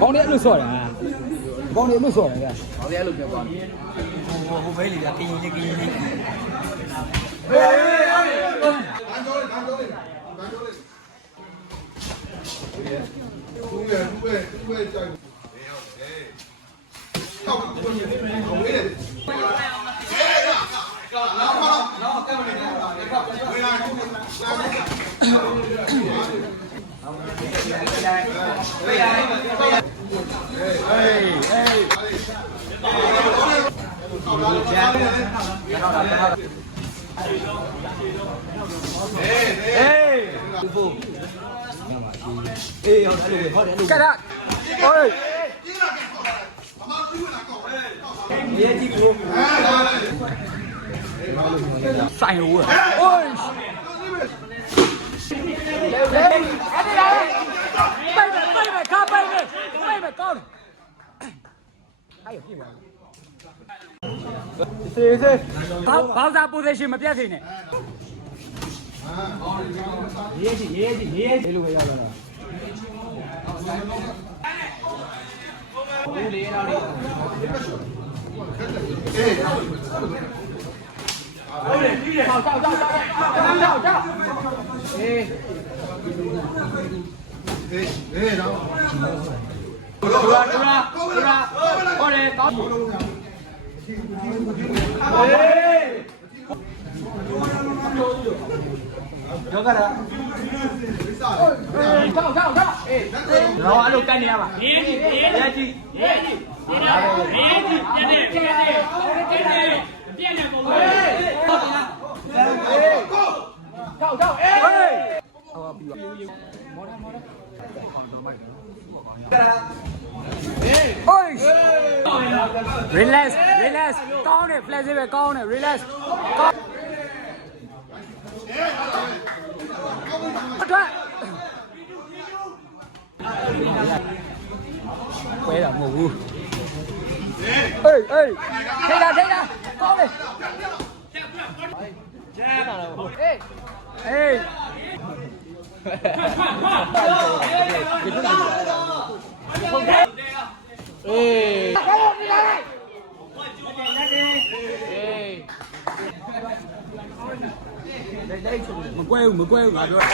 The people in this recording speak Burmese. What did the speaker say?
ဘောင်းလေးအဲ့လိုဆော့တာဘောင်းလေးအဲ့လိုဆော့တယ်ဗျဘောင်းလေးအဲ့လိုပြောသွားတယ်ဟိုဘဲလေးကကင်းကြီးဟေးဟေးကရဟေးရေကြီးဘူးဆိုင်ဦးဟိုးကားပိုင်မယ်ကောင်းအဲ့ပြည့်ပါစေဘောက်စား position မပြတ်စေနဲ့ရေးလို့ပဲရပါလားဘူးလေးတော့လေးဟုတ်တယ်ပြီးတယ်ဟောက်အေးတော့ဒူရာဟောတယ်ကောင်းကျော်ကရာထောက်အေးတော့အဲ့လိုတက်နေရပါရေးကြီးပြည့်နေပုံလေးထောက်အေးဟောပြီးပါမော်ဒrelax ကောင်းတယ် flexible ကောင်းတယ် relax ကောင်းအတွက်ခွဲတာမဟုတ်ဘူးအေးထိတာကောင်းတယ်အေးမကွဲဘူးငါပြောတာ